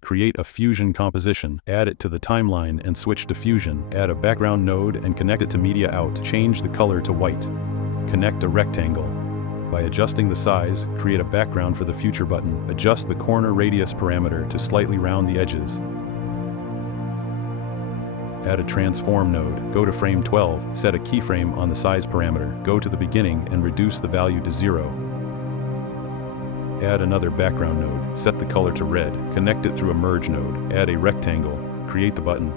Create a fusion composition, add it to the timeline and switch to fusion. Add a background node and connect it to media out. Change the color to white. Connect a rectangle. By adjusting the size, create a background for the future button. Adjust the corner radius parameter to slightly round the edges. Add a transform node. Go to frame 12, set a keyframe on the size parameter. Go to the beginning and reduce the value to 0. Add another background node. Set the color to red. Connect it through a merge node. Add a rectangle. Create the button.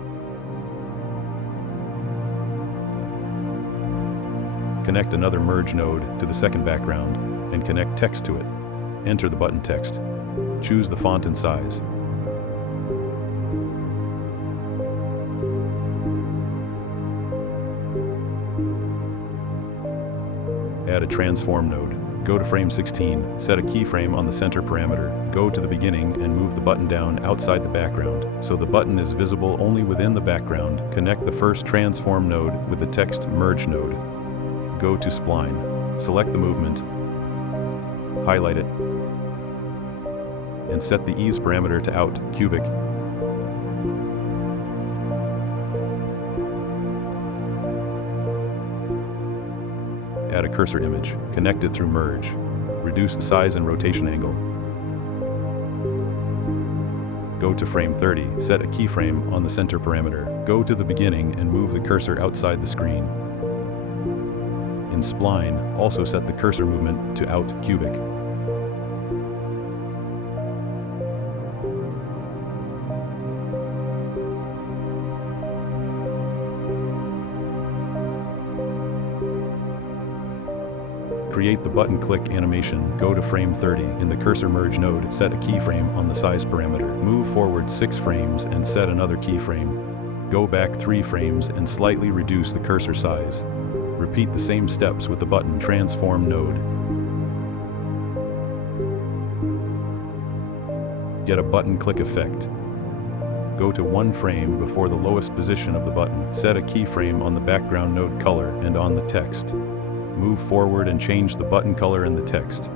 Connect another merge node to the second background and connect text to it. Enter the button text. Choose the font and size. Add a transform node. Go to frame 16, set a keyframe on the center parameter. Go to the beginning and move the button down outside the background, so the button is visible only within the background. Connect the first transform node with the text merge node. Go to spline. Select the movement. Highlight it. And set the ease parameter to out, cubic. Add a cursor image. Connect it through merge. Reduce the size and rotation angle. Go to frame 30, set a keyframe on the center parameter. Go to the beginning and move the cursor outside the screen. In spline, also set the cursor movement to out, cubic. Create the button click animation. Go to frame 30. In the cursor merge node, set a keyframe on the size parameter. Move forward 6 frames and set another keyframe. Go back 3 frames and slightly reduce the cursor size. Repeat the same steps with the button transform node. Get a button click effect. Go to 1 frame before the lowest position of the button. Set a keyframe on the background node color and on the text. Move forward and change the button color and the text.